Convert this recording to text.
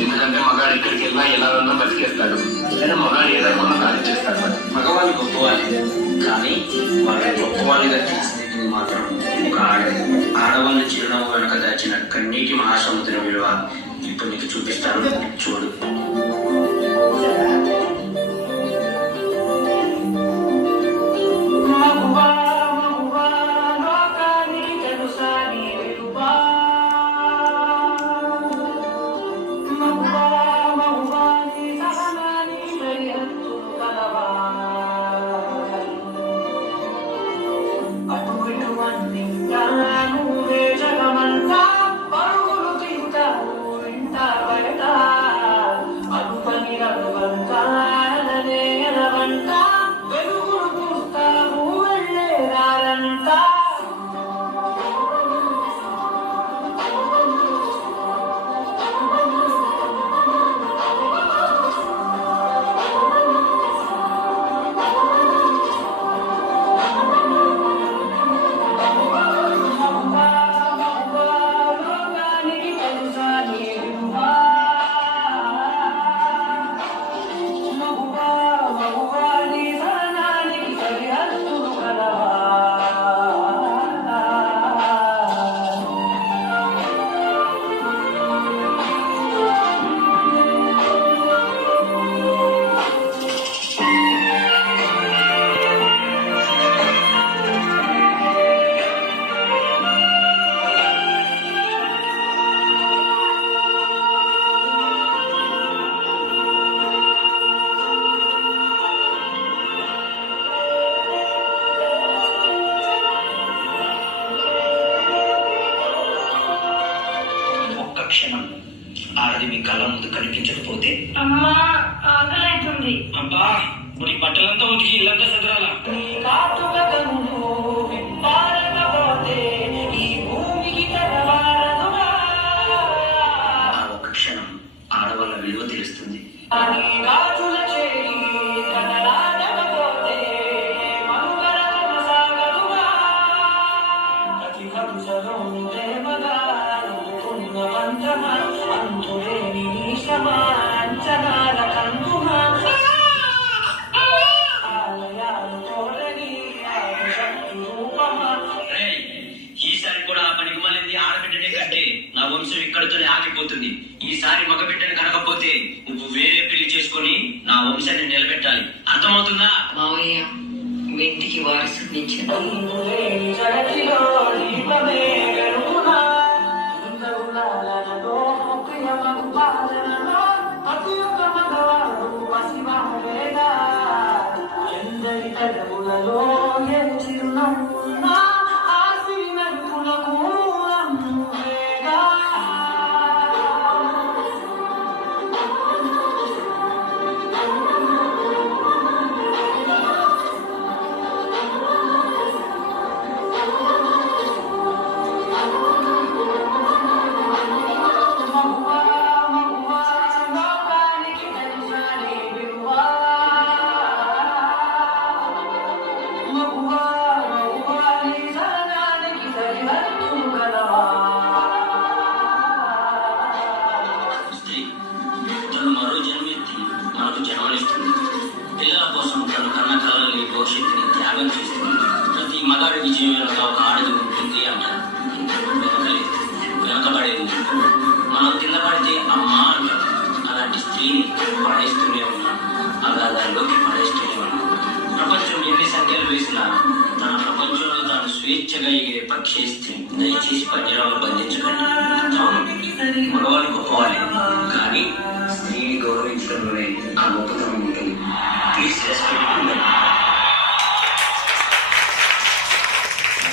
ఎందుకంటే మగాడు ఎక్కడికి వెళ్ళినా ఎలా ఉన్నా బతికేస్తాడు, లేదా మగాడు ఏదైనా సాధించేస్తాడు. మగవాళ్ళు గొప్పవాళ్ళు, కానీ వాళ్ళని గొప్పవాళ్ళుగా తీర్చిదిద్దింది మాత్రం ఒక ఆడవాళ్ళ చిరునవ్వు వెనక దాచిన కన్నీటి మహాసముద్రం విలువ ఇప్పుడు నీకు చూపిస్తాను, చూడు. క్షణం ఆడది మీ కళ్ళ ముందు కనిపించకపోతే అమ్మా ఆకలైతుంది. అబ్బా ఇప్పుడు బట్టలంతా ఉతికి ఇల్లంతా సదరాలా? ఆ ఒక్క క్షణం ఆడవాళ్ళ విలువ తెలుస్తుంది. ఈసారి కూడా పనికి మళ్ళీ ఆడబిడ్డనే కంటే నా వంశం ఇక్కడితోనే ఆగిపోతుంది. ఈసారి మగబిడ్డని కనకపోతే నువ్వు వేరే పెళ్లి చేసుకొని నా వంశాన్ని నిలబెట్టాలి, అర్థమవుతుందా? మావయ్య ఇంటికి వారసుని పిల్లల కోసం తన కన్న కళల్ని భవిష్యత్తుని త్యాగం చేస్తుంది. ప్రతి మగాడి విజయం వెనుక ఒక ఆడది ఉంటుంది అంటారు. వెనకబడేది మనం కింద పడితే అమ్మ అంటారు. అలాంటి స్త్రీని పడేస్తూనే ఉన్నాం, అగాధాల్లోకి పడేస్తూనే ఉన్నాం. ప్రపంచం ఎన్ని సంఖ్యలు వేసినా తన ప్రపంచంలో తాను స్వేచ్ఛగా ఎగిరే పక్షే స్త్రీ. దయచేసి పంజరంలో బంధించకండి. మగవాళ్ళు గొప్పవాళ్ళే, కానీ స్త్రీని గౌరవించడంలోనే ఆ గొప్పతనం ఉంటుంది. Please respect